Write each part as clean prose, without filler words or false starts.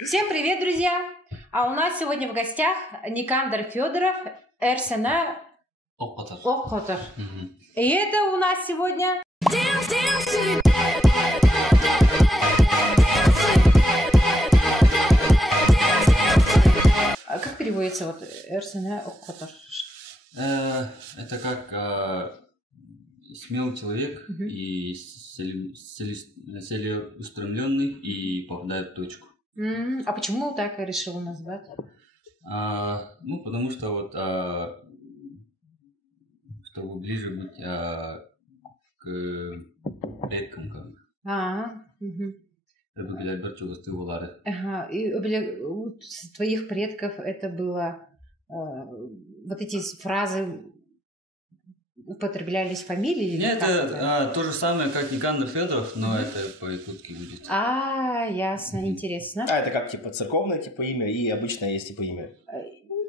Всем привет, друзья! А у нас сегодня в гостях Никандр Федоров, Эрсена Окотор. И это у нас сегодня... А как переводится вот Эрсена Окотор? Это как смелый человек и целеустремленный и попадает в точку. А почему так решил назвать? Потому что вот чтобы ближе быть к предкам, как бы. Ага. И у твоих предков это было вот эти фразы употреблялись фамилии? Нет, это то же самое, как Никандр Федоров, но это по-якутски будет. Ясно, интересно. Это как типа церковное типа имя и обычное есть типа имя?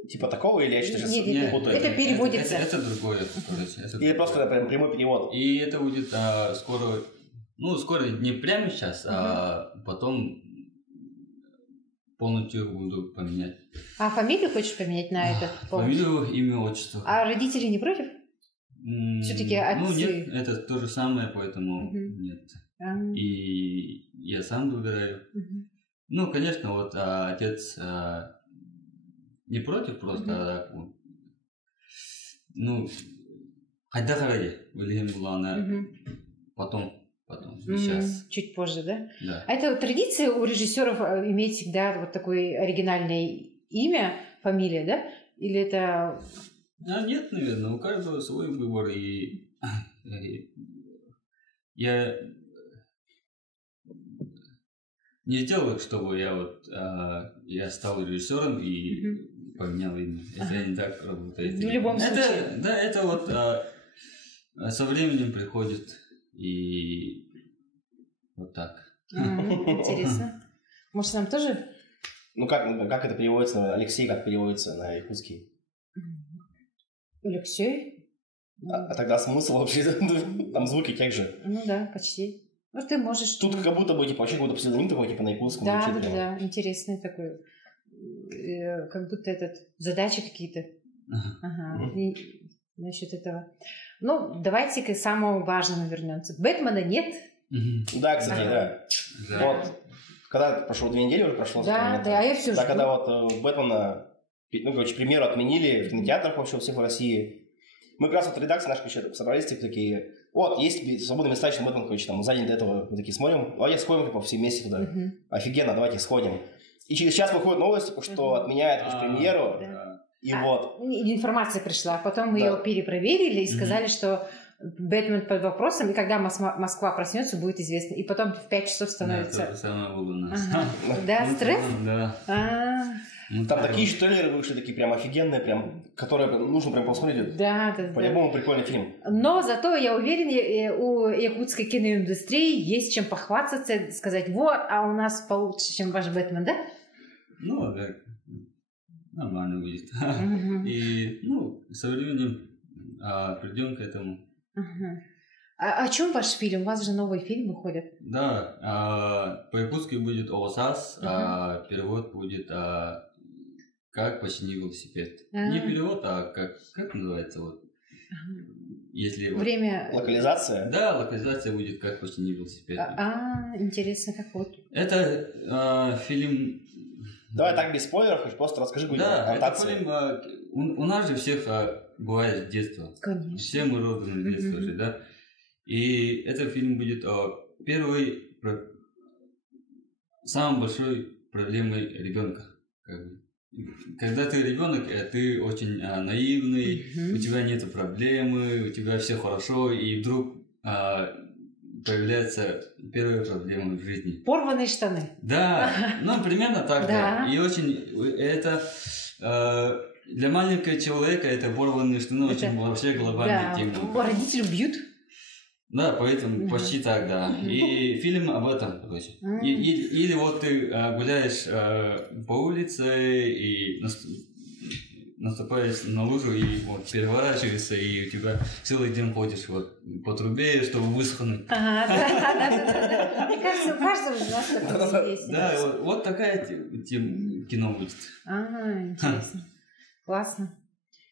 Типа такого или я что-то сейчас путаю? Это переводится. Это другое. Или просто прямой перевод? И это будет скоро, не прямо сейчас, а потом полностью буду поменять. А фамилию хочешь поменять на это? Фамилию, имя, отчество. А родители не против? Все-таки отцы. Нет, это то же самое, поэтому нет. И я сам выбираю. Конечно, вот отец не против, просто хайда хараги, потом, сейчас. Чуть позже, да? Да. А это традиция у режиссеров иметь всегда вот такое оригинальное имя, фамилия, да? Или это... Нет, наверное, у каждого свой выбор, и я не сделал, чтобы я стал режиссером и поменял имя. Это не так работает. В любом случае. Да, это вот со временем приходит, и вот так. Интересно. Может, нам тоже? Как это переводится, Алексей, как переводится на якутский? Алексей? А тогда смысл вообще, там звуки как же? Да, почти. Ты можешь... Тут как будто бы, вообще какой-то псевдоним такой, типа на якутском. Да, интересный такой. Как будто задачи какие-то. И насчет этого. Давайте к самому важному вернемся. Бэтмена нет? Да, кстати, да. Вот, когда прошло 2 недели уже прошло. Да, я все жду. Когда вот Бэтмена, премьеру отменили в кинотеатрах вообще у всех в России. Мы как раз вот редакция наша еще собрались, такие, есть свободные места еще на Бэтмен, за день до этого мы такие смотрим, давайте сходим все вместе туда. Офигенно, давайте сходим. И через час выходит новость, что отменяют премьеру. Да. И вот. Информация пришла, потом мы ее перепроверили и сказали, что Бэтмен под вопросом, и когда Москва проснется, будет известно. И потом в 5 часов становится... Да, то же самое было у нас. Да, стресс? Да. Там такие еще трейлеры вышли, такие прям офигенные, прям, которые нужно прям посмотреть. Да. По-любому прикольный фильм. Но зато, я уверен, у якутской киноиндустрии есть чем похвастаться, сказать, а у нас получше, чем ваш Бэтмен, да? Да, нормально будет. И, со временем придем к этому. А о чем ваш фильм? У вас же новый фильм выходит. Да, по-якутски будет «Осас», а перевод будет «Как почини велосипед». Не перевод, а как называется если время... Локализация? Да, локализация будет «Как почини велосипед». Интересно, как Это фильм... Давай так без спойлеров, просто расскажи какую-то аннотацию. Это фильм... У нас же всех бывает с детства. Конечно. Все мы родом с детства же, да? И этот фильм будет самой большой проблемой ребенка. Когда ты ребенок, ты очень наивный, у тебя нет проблемы, у тебя все хорошо, и вдруг появляется первая проблема в жизни. Порванные штаны. Да, примерно так. Да. И очень это для маленького человека это порванные штаны очень вообще глобальная тема. Родители бьют. Да, поэтому почти так, да. И фильм об этом, короче. Или вот ты гуляешь по улице, и наступаешь на лужу и вот переворачиваешься, и у тебя целый день ходишь вот по трубе, чтобы высохнуть. Ага, да. Мне кажется, у каждого из нас такое есть. Да, вот такая кино будет. Ага, интересно. Классно.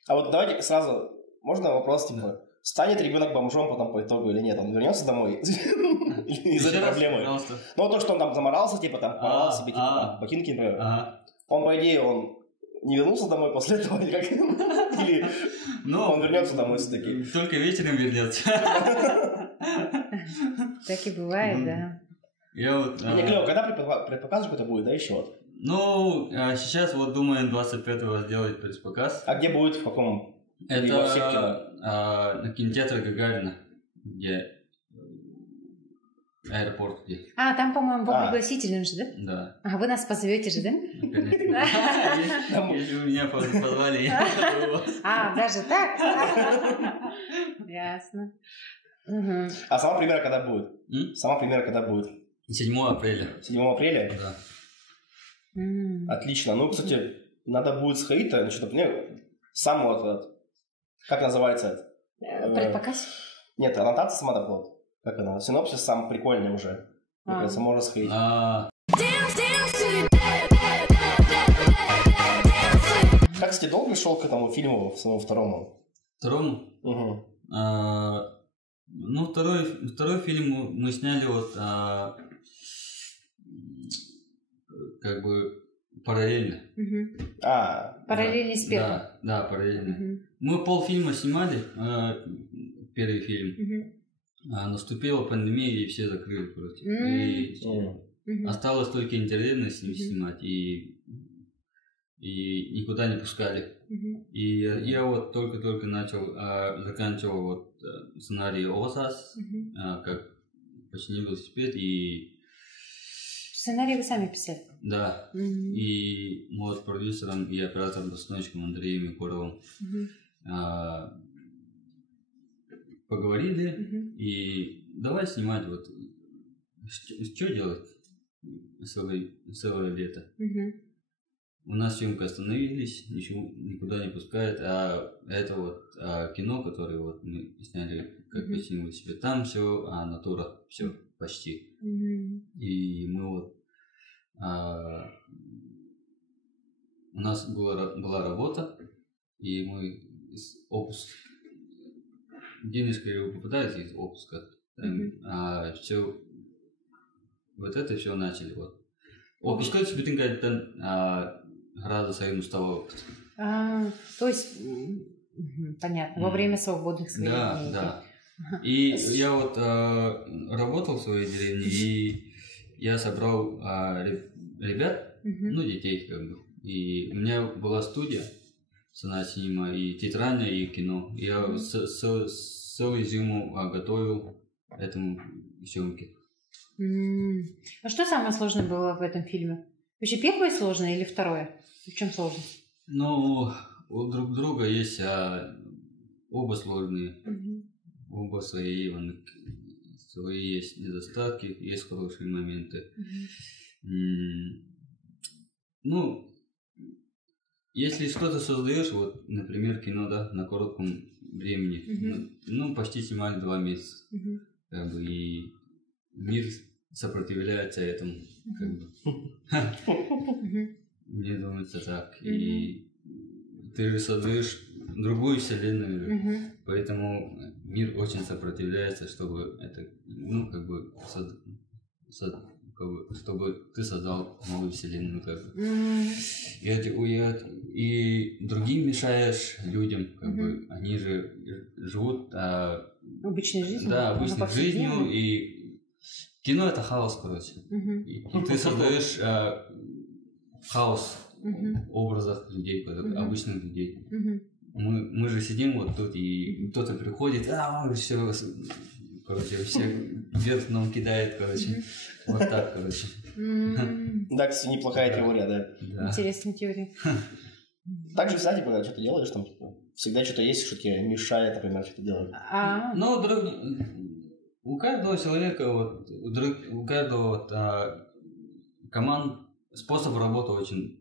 А вот давайте сразу, можно вопрос, типа, станет ребенок бомжом потом по итогу или нет? Он вернется домой из этой проблемы? Ну, вот то, что он там заморался, типа, там, порвал себе, типа, ботинки, например. Он, по идее, он не вернулся домой после этого или как? Или он вернется домой все-таки? Только вечером вернется. Так и бывает, да. Мне клево, когда предпоказ какой-то будет, да, еще вот? Ну, сейчас вот думаем 25-го сделать предпоказ. А где будет, в каком? Это на кинотеатре Гагарина, где аэропорт где. Там, по-моему, был пригласительным же, да? Да. А вы нас позовете же, да? Если вы меня позвали, я позову вас. Даже так? Ясно. А сама премьера когда будет? Сама премьера когда будет? 7 апреля. 7 апреля? Да. Отлично. Ну, кстати, надо будет сходить-то, что-то, сам вот, как называется? Предпоказ? Нет, аннотация сама доплот. Как она? Синопсис сам прикольный уже. Мне кажется, можно сходить. Как, кстати, долго шел к этому фильму, своему второму? Второму? Угу. Ну, второй фильм мы сняли вот как бы параллельно. Параллельно с первым. Да, параллельно. Мы полфильма снимали, первый фильм. Наступила пандемия, и все закрыли, короче. И осталось только интернетно снимать, и никуда не пускали. И я вот только-только заканчивал вот сценарий ОСАС, как «Почини велосипед», и... Сценарий вы сами писали? Да. И мы вот продюсером и оператором-постановщиком Андреем Егоровым поговорили, и давай снимать вот, что делать целое лето. У нас съемка остановились, никуда не пускает, а это вот кино, которое вот мы сняли, как почему себе, там все натура, все почти. И мы вот у нас была работа, и мы отпуск, денежка его попадает из отпуска, все вот это все начали вот. Отпускать битинга градус sayın Mustafa. То есть, понятно, во время свободных своих дней. Да. И я вот работал в своей деревне, и я собрал ребят, детей как бы. И у меня была студия Синема, и театральная, и кино. Я целую зиму готовил этому съемке. А что самое сложное было в этом фильме? Вообще первое сложное или второе? В чем сложность? Ну, у друг друга есть оба сложные. Оба свои есть недостатки, есть хорошие моменты. Ну, если что-то создаешь, вот, например, кино, да, на коротком времени, ну, почти снимали 2 месяца, как бы, и мир сопротивляется этому, как бы. Мне думается так. И ты создаешь другую вселенную, поэтому мир очень сопротивляется, чтобы это, ну, как бы, чтобы ты создал новую вселенную, как бы. И другим мешаешь людям, как бы, они же живут обычной жизнью. Да, обычной жизнью, и кино это хаос, короче. И ты создаешь хаос в образах людей, обычных людей. Мы же сидим вот тут, и кто-то приходит, все, короче, все вверх нам кидает, короче. Вот так, короче. Да, кстати, неплохая теория, да. Интересная теория. Так же, кстати, когда что-то делаешь, там, типа, всегда что-то есть, что тебе мешает, например, что-то делать. Ну, у каждого человека, вот, у каждого вот, команд, способ работы очень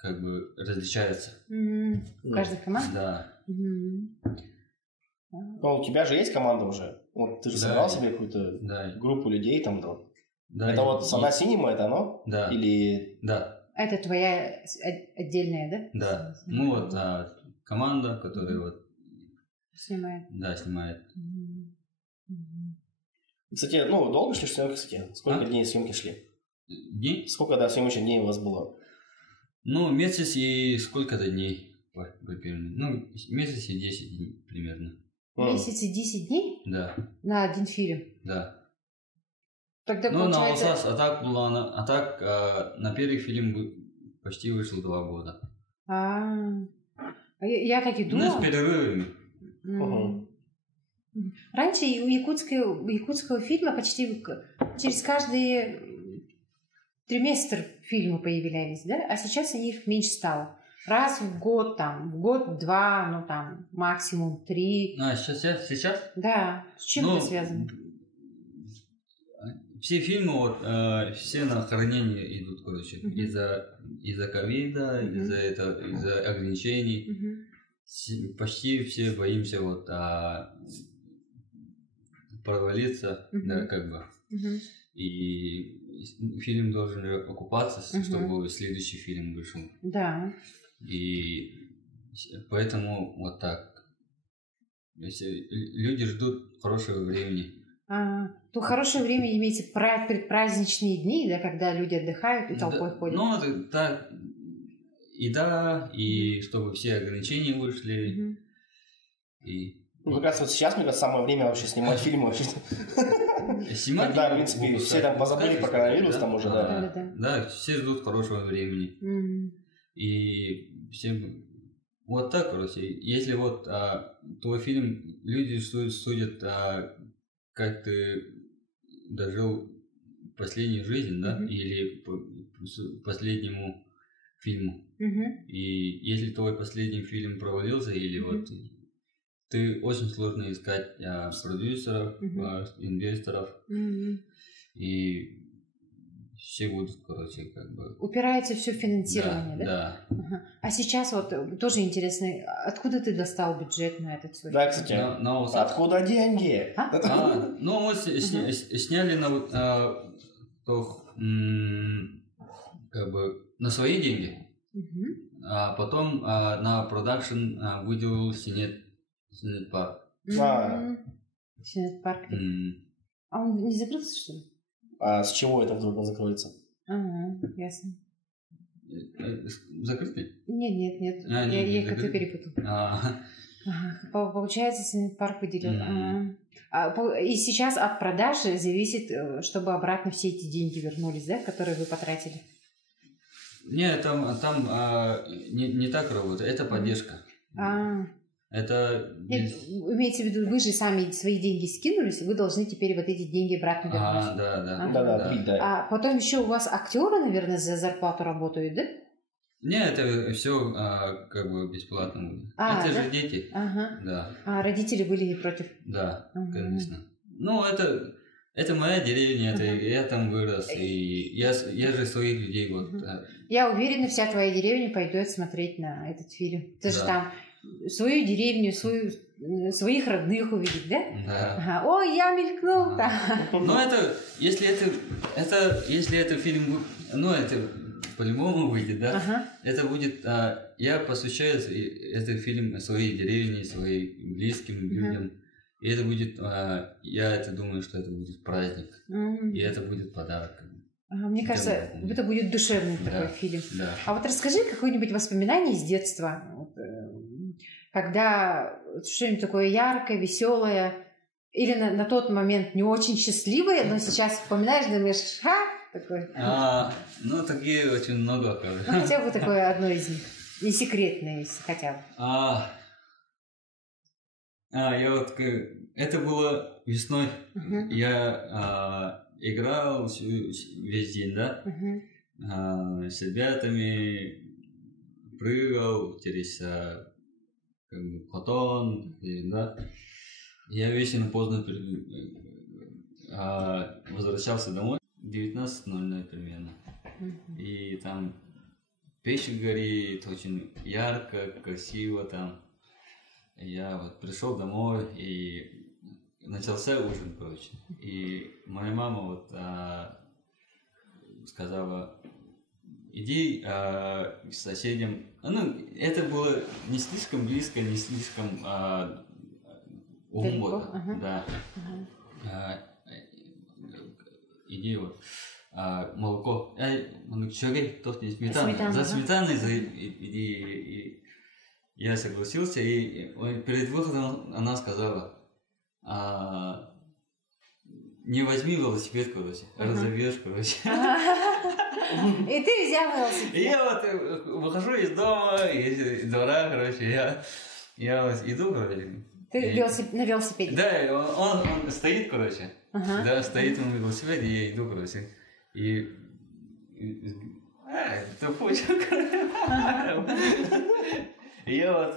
как бы различаются. В каждой команде? Да. Но у тебя же есть команда уже? Вот ты же собрал себе какую-то группу людей там. Да. Это вот Сана Синема, это оно? Да. Или... Да. Это твоя отдельная, да? Да. Ну вот команда, которая вот... Снимает. Да, снимает. Кстати, ну, долго шли съемки, кстати? Сколько дней съемки шли? Дней? Сколько, да, съемочных дней у вас было? Ну, месяц и сколько-то дней. Ну, месяц и 10 дней примерно. Месяц и 10 дней? Да. На один фильм? Да. Тогда ну, получается... на ОСАС, а так на первый фильм почти вышел 2 года. Я так и думала. Ну, с перерывами. Раньше у якутского фильма почти через каждый триместр фильмы появлялись, да? А сейчас их меньше стало. Раз в год, там, в год-два, ну там, максимум 3. А, сейчас? Да. С чем это связано? Все фильмы, вот, все на хранение идут, короче, из-за ковида, из-за ограничений. Почти все боимся вот провалиться, да, как бы. И фильм должен окупаться, чтобы следующий фильм вышел. Да. И поэтому вот так. Если люди ждут хорошего времени. То хорошее время имеется предпраздничные дни, да, когда люди отдыхают и толпой ходят. Ну, да, и чтобы все ограничения вышли. Ну, как раз вот сейчас, мне кажется, самое время вообще снимать фильмы. Снимать, да, в принципе, все там позабыли про коронавирус, там уже, да. Да, все ждут хорошего времени. И все... Вот так, короче. Если вот твой фильм, люди судят, как ты дожил последнюю жизнь, да, или последнему фильму. И если твой последний фильм провалился, или вот ты очень сложно искать продюсеров, инвесторов, и все будут, короче, как бы... Упирается все в финансирование, да? Да. А сейчас вот тоже интересно, откуда ты достал бюджет на этот свой? Да, кстати, откуда деньги? Ну, мы сняли как бы на свои деньги, а потом на продакшн выделил Синет парк. Синет парк. А он не закрылся, что ли? А с чего это вдруг он закроется? Ясно. Закрытый? Нет. Я как-то перепутал. Получается, Синет парк выделил. И сейчас от продажи зависит, чтобы обратно все эти деньги вернулись, да, которые вы потратили? Нет, там не так работает. Это поддержка. Это... Имеется в виду, вы же сами свои деньги скинулись, вы должны теперь вот эти деньги обратно вернуть. Да. А потом еще у вас актеры, наверное, за зарплату работают, да? Нет, это все как бы бесплатно. Это же дети. Да. А родители были не против? Да, конечно. Ну, это моя деревня, я там вырос, и я же своих людей вот... Я уверена, вся твоя деревня пойдет смотреть на этот фильм. Ты же там свою деревню, своих родных увидеть, да? Да. Ой, я мелькнул там. Ну, если это фильм, ну, это по-любому выйдет, да? Это будет, я посвящаю этот фильм своей деревне, своим близким людям. И это будет, я это думаю, что это будет праздник. И это будет подарок. Мне кажется, это будет душевный такой фильм. Да. А вот расскажи какое-нибудь воспоминание из детства, когда что-нибудь такое яркое, веселое, или на тот момент не очень счастливое, но сейчас вспоминаешь, думаешь, такой. Ну, такие очень много. Ну, хотя бы такое одно из них. Не секретное, если хотя бы. Я вот... Это было весной. Я играл весь день, да? С ребятами прыгал через как бы платон, да? Я вечером поздно возвращался домой, 19:00 примерно. И там печь горит, очень ярко, красиво там. Я вот пришел домой и начался ужин, короче. И моя мама вот сказала, иди к соседям. Ну, это было не слишком близко, не слишком Далеко? да. Иди вот молоко. Сметана. За сметаной иди. И я согласился, и перед выходом она сказала, не возьми велосипед, короче, разобьешь, короче. И ты взял велосипед. И я вот выхожу из дома, из двора, короче, я вот иду, короче. Ты на велосипеде? Да, он стоит, короче. Да, стоит на велосипеде, и я иду, короче. И тупочек. И я вот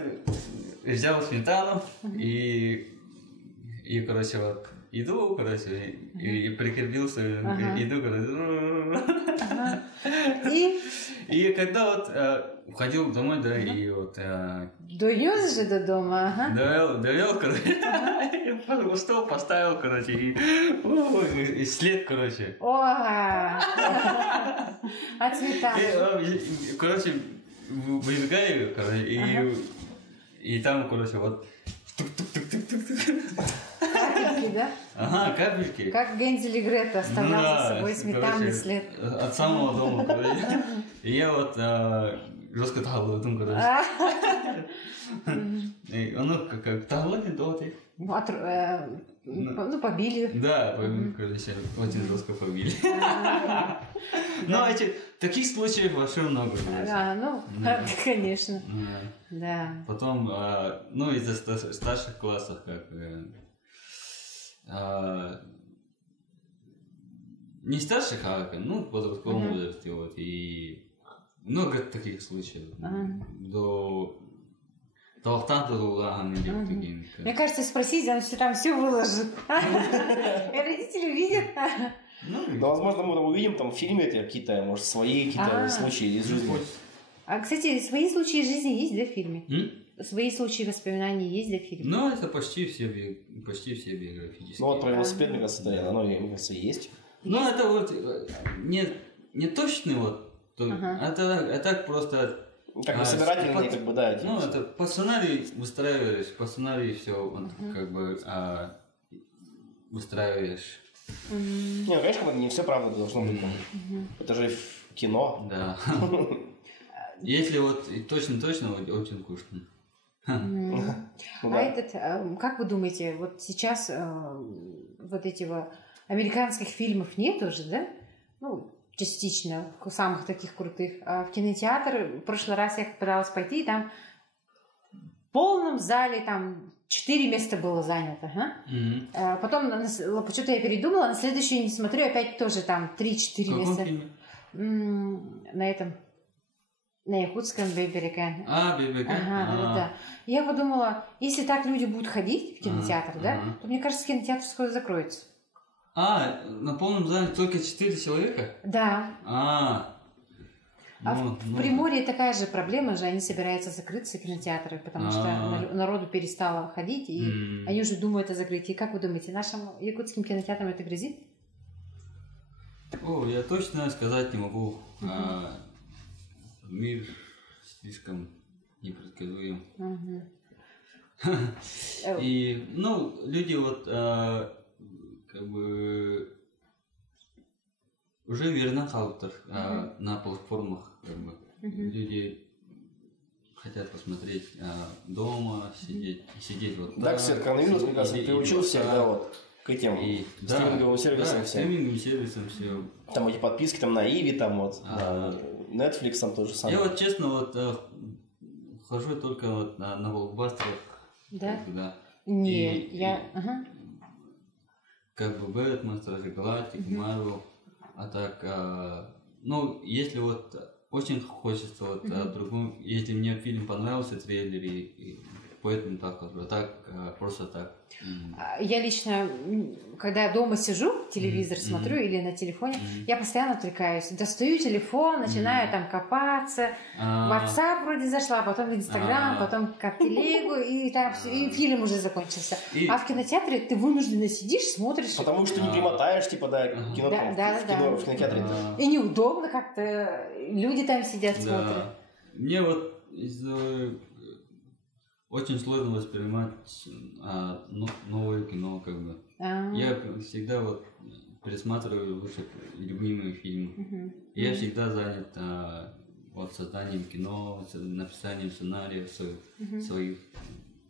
взял сметану и короче, вот иду, короче, и прикрепился, иду, короче. И когда вот уходил домой, да, и вот... Донес же до дома, Довел, короче. Стол поставил, короче, и след, короче. От сметаны. Короче, выбегаю, короче, и там, короче, вот... Капельки, да? Ага, капельки. Как Гензель и Грета оставлял за собой сметанный след. От самого дома, короче. И я вот жестко тағылдым, короче. Ну, как тағылдым, да, вот. Ну, побили. Да, короче, очень жестко побили. Но таких случаев вообще много. Да, ну, конечно. Да. Потом, ну, из-за старших классов, как... Не старших, а ну, в подростковом возрасте, вот, и много таких случаев. До Мне кажется, спросить, он там все выложит. И родители видят. Ну, возможно, мы увидим там в фильме какие-то, может, свои какие-то случаи из жизни. А, кстати, свои случаи из жизни есть, да, в фильме? Свои случаи воспоминаний есть, да, в фильме? Ну, это почти все биографические. Ну, вот про велосипед, мне кажется, да, оно, мне кажется, есть. Ну, это вот не точный вот, это так просто... Как бы собирательные, как бы, да. Ну, это по сценарию выстраиваешь, по сценарию все, вот, как бы выстраиваешь. Не, ну, конечно, не все правда должно быть. Это же кино. Да. Если вот точно, вот, очень скучно. Как вы думаете, вот сейчас вот этих американских фильмов нет уже, да? Ну, частично, самых таких крутых. А в кинотеатр в прошлый раз я пыталась пойти, и там в полном зале там 4 места было занято. Потом что-то я передумала, на следующий не смотрю, опять тоже там 3-4 места. На этом... На якутском Беберекан. Беберекан. Да. Я подумала, если так люди будут ходить в кинотеатр, да, то, мне кажется, кинотеатр скоро закроется. На полном зале только 4 человека? Да. В Приморье такая же проблема же, они собираются закрыться, кинотеатры, потому что народу перестало ходить, и они уже думают о закрытии. Как вы думаете, нашим якутским кинотеатрам это грозит? Я точно сказать не могу. Мир слишком непредсказуем. И, ну, люди вот как бы уже верно халктар на платформах, как бы. Люди хотят посмотреть дома, сидеть вот так. Да, кстати, коронавирус, мне кажется, приучил всех, да, вот к этим стриминговым сервисам. Да, стриминговым сервисам все. Там эти подписки там на Иви, там вот, Netflix там тоже самое. Я вот честно вот хожу только вот на блокбастерах. Да? Да. Нет, как бы Бэтмен, Стражи Галактики, Марвел. А так, ну, если вот очень хочется вот другому, если мне фильм понравился, трейлер, поэтому так, просто так. Я лично, когда дома сижу, телевизор смотрю или на телефоне, я постоянно отвлекаюсь. Достаю телефон, начинаю там копаться. В WhatsApp вроде зашла, потом в Instagram, потом как телегу, и там и фильм уже закончился. А в кинотеатре ты вынужденно сидишь, смотришь. Потому что не примотаешь, типа, кино в кинотеатре. И неудобно как-то. Люди там сидят, смотрят. Мне вот очень сложно воспринимать новое кино, как бы. Я всегда вот пересматриваю лучше любимые фильмы. Я всегда занят вот созданием кино, написанием сценариев своих,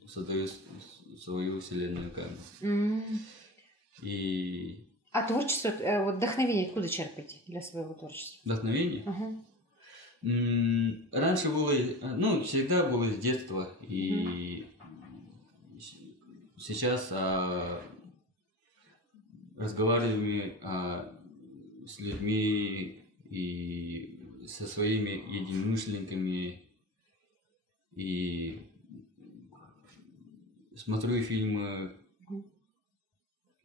создаю свою вселенную, как бы. И... А творчество, вот вдохновение откуда черпаете для своего творчества? Вдохновение? Раньше было, всегда было с детства, и сейчас разговариваем с людьми и со своими единомышленниками, и смотрю фильмы,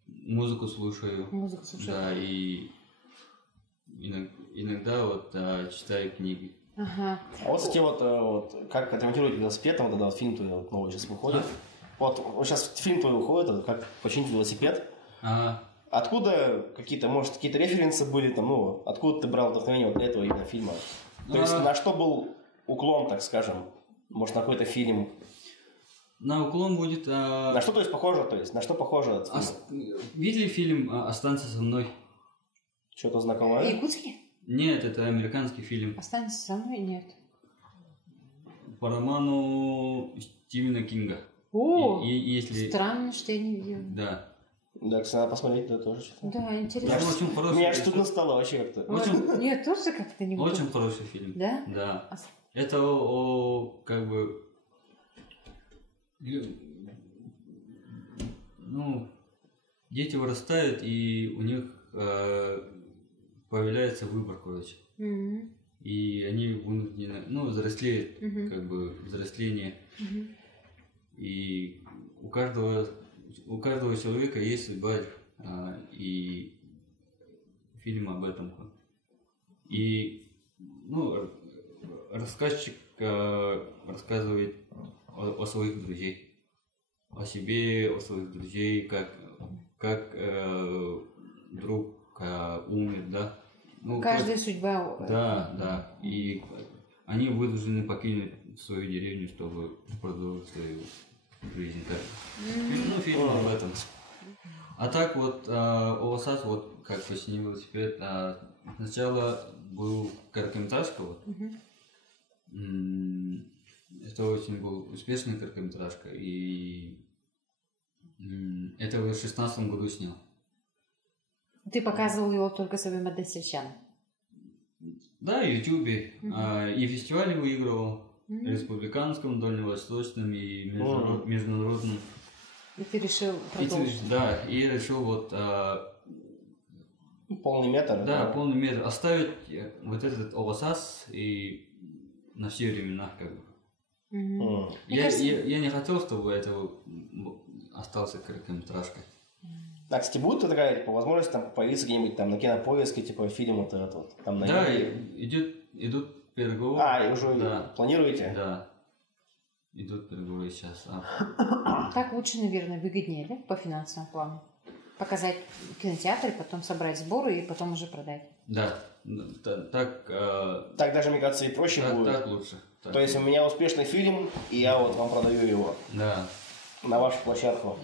музыку слушаю. Да, и иногда вот читаю книги. А вот, кстати, вот как отремонтировать велосипед, вот этот фильм твой новый сейчас выходит. Вот сейчас фильм твой выходит, как починить велосипед. Откуда какие-то референсы были там, откуда ты брал вдохновение вот для этого именно фильма? То есть на что был уклон, так скажем? Может, на какой-то фильм? На уклон будет... На что, похоже, на что похоже? Видели фильм «Останься со мной»? Что-то знакомое? Якутский? Нет, это американский фильм. «Останься со мной» нет. По роману Стивена Кинга. Странно, что я не видела. Да. Да, кстати, надо посмотреть, да, тоже что-то. Да, интересно. Мне аж стыдно стало вообще как-то. Нет, тоже как-то не буду. Очень хороший фильм. Да? Да. Это как бы... дети вырастают, и у них появляется выбор, короче. И они вынуждены, взрослеют, как бы взросление. И у каждого человека есть судьба, и фильм об этом. И, рассказчик рассказывает о своих друзьях, о себе, о своих друзей, как друг умер, да. Каждая судьба. Да. И они вынуждены покинуть свою деревню, чтобы продолжить свою жизнь. Так. Фильм об этом. А так вот, ОВСАС, вот как починил велосипед, сначала был короткометражка, вот. Это очень был успешная короткометражка, и это в 2016 году снял. Ты показывал его только своим односельчанам? Да, в Ютубе. И фестивали выигрывал. Республиканском, дальневосточном и международном. И ты решил продолжить? Да, и я решил вот... полный метр? Да, полный метр. Оставить вот этот ОВСАС и на все времена, как бы. Я не хотел, чтобы это остался короткометражкой. А, кстати, будет такая возможность там появиться где-нибудь там на Кинопоиске, фильм вот этот там на... Да, идут переговоры. И уже планируете? Да. Идут переговоры сейчас. Так лучше, наверное, выгоднее, да, по финансовому плану? Показать в кинотеатре, потом собрать сборы и потом уже продать. Да. Так даже, мне кажется, и проще будет. Так лучше. То есть у меня успешный фильм, и я вот вам продаю его. Да. На вашу площадку.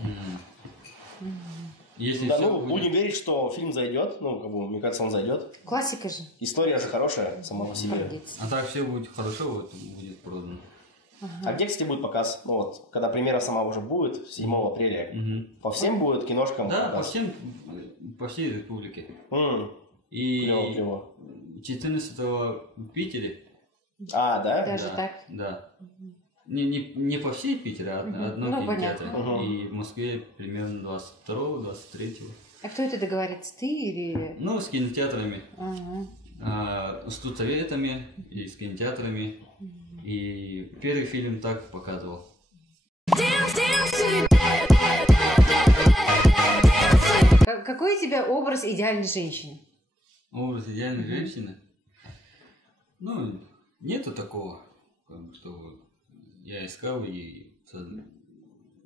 Если будем верить, что фильм зайдет. Мне кажется, он зайдет. Классика же. История же хорошая сама по себе. А так все будет хорошо, вот будет продано. А где, кстати, будет показ? Когда премьера сама уже будет, 7 апреля. По всем будет киношкам? Да, показ? по всей республике. И клево. 14-го в Питере. Да? Даже так? Да. Не по всей Питере, а одном кинотеатре. И в Москве примерно 22-го, 23-го. А кто это договорится, ты или... С кинотеатрами. С студсоветами и с кинотеатрами. И первый фильм так показывал. Какой у тебя образ идеальной женщины? Образ идеальной женщины? Ну, нету такого, что я искал и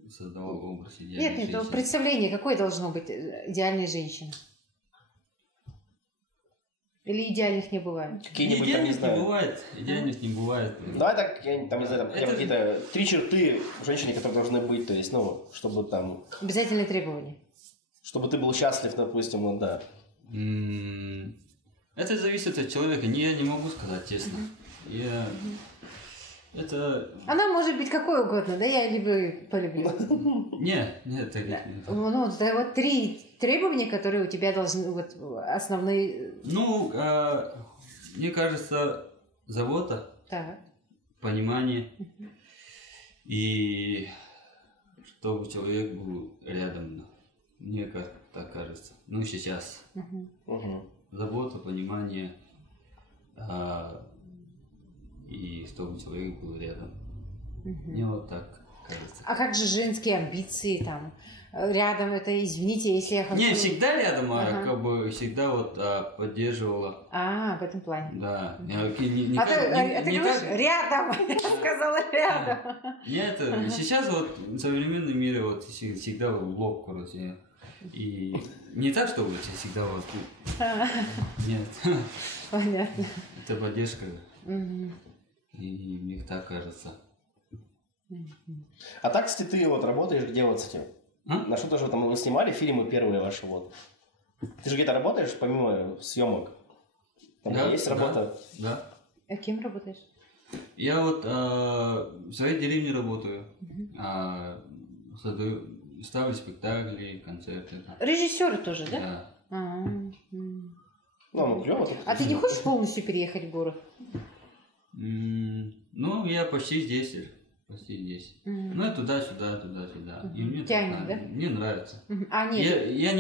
создавал образ идеальной женщины. Нет, представление, какое должно быть идеальной женщины? Или идеальных не бывает? Какие-нибудь там, не знаю. Идеальных не бывает. Давай так, я там, не знаю, там, хотя бы какие-то 3 черты женщины, которые должны быть, то есть, ну, чтобы там... Обязательные требования. Чтобы ты был счастлив, допустим, ну да. Это зависит от человека. Я не могу сказать честно. Это... Она может быть какой угодно, да? Я полюблю. Нет, так нет. Ну, да, вот 3 требования, которые у тебя должны, вот основные... Ну, мне кажется, забота, так. понимание и чтобы человек был рядом. Мне так кажется. Ну, сейчас. Забота, понимание и чтобы человек был рядом. Мне вот так кажется. А как же женские амбиции там? Рядом это, извините, если я хочу... Не, всегда рядом, как бы всегда вот поддерживала. В этом плане. Да. Ты говоришь, рядом! Я сказала рядом. Нет, сейчас вот в современном мире вот всегда в лоб, короче. И не так, чтобы всегда вот... Нет. Понятно. Это поддержка. И мне так кажется. А так, кстати, ты вот работаешь где вот с этим? На что-то же там вы снимали фильмы первые ваши вот? Ты же где-то работаешь помимо съемок? Там есть работа? Да. А кем работаешь? Я вот в своей деревне работаю. Ставлю спектакли, концерты. Режиссеры тоже, да? Да. Ну, клево. А ты не хочешь полностью переехать в город? Ну, я почти здесь. Ну, я туда-сюда. И мне тянет, да? Мне нравится. Нет. Я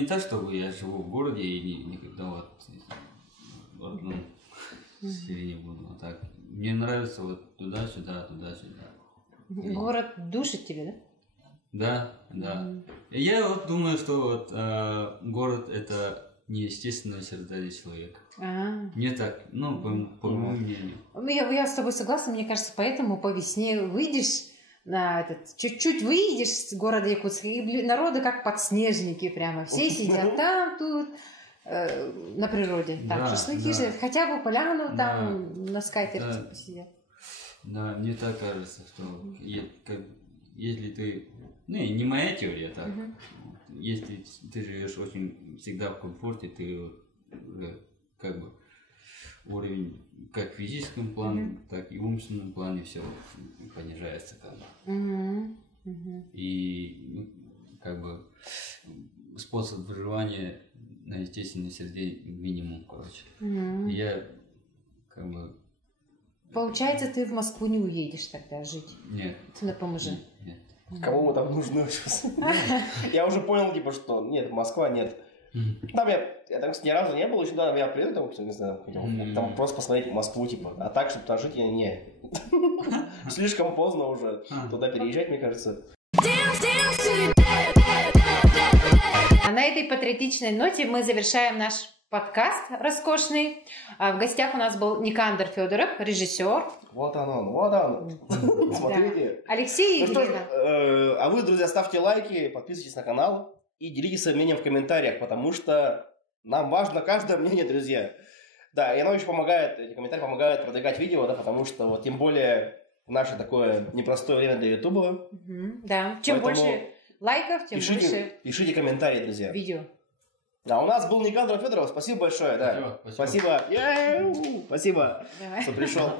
не так, чтобы я живу в городе и никогда вот в одном селе не буду. Вот так. Мне нравится вот туда-сюда. Город душит тебя, да? Да. Я вот думаю, что вот город это неестественное создание человека. Не так, ну, по моему мнению. Я с тобой согласна, мне кажется, поэтому по весне выйдешь на чуть-чуть выйдешь с города Якутска, и народы как подснежники прямо. Все сидят там, тут, на природе. Там шашлыки же, хотя бы поляну там на скатерти посидят. Да, мне так кажется, что если ты... Не моя теория так. Если ты живешь очень всегда в комфорте, ты как бы уровень как в физическом плане, так и в умственном плане все понижается как бы. И как бы способ выживания на естественной среде минимум, короче. Я как бы... Получается, ты в Москву не уедешь тогда жить? Нет. Ты на ПМЖ? Нет. Кому мы там нужны сейчас? Я уже понял, типа, что нет, Москва нет. Там я там ни разу не был, еще да, я приеду, там, не знаю, там просто посмотреть Москву, типа. А так, чтобы там жить, я не. Слишком поздно уже туда переезжать, мне кажется. А на этой патриотичной ноте мы завершаем наш подкаст роскошный. В гостях у нас был Никандр Федоров, режиссер. Вот он. Смотрите. Алексей и Елена. А вы, друзья, ставьте лайки, подписывайтесь на канал и делитесь своим мнением в комментариях, потому что нам важно каждое мнение, друзья. Да, и оно еще помогает, эти комментарии помогают продвигать видео, да, потому что вот тем более в наше такое непростое время для Ютуба. Да, чем больше лайков, тем больше пишите комментарии, друзья. Видео. А у нас был Никандр Федоров. Спасибо большое. Да. Спасибо. Спасибо, что пришел.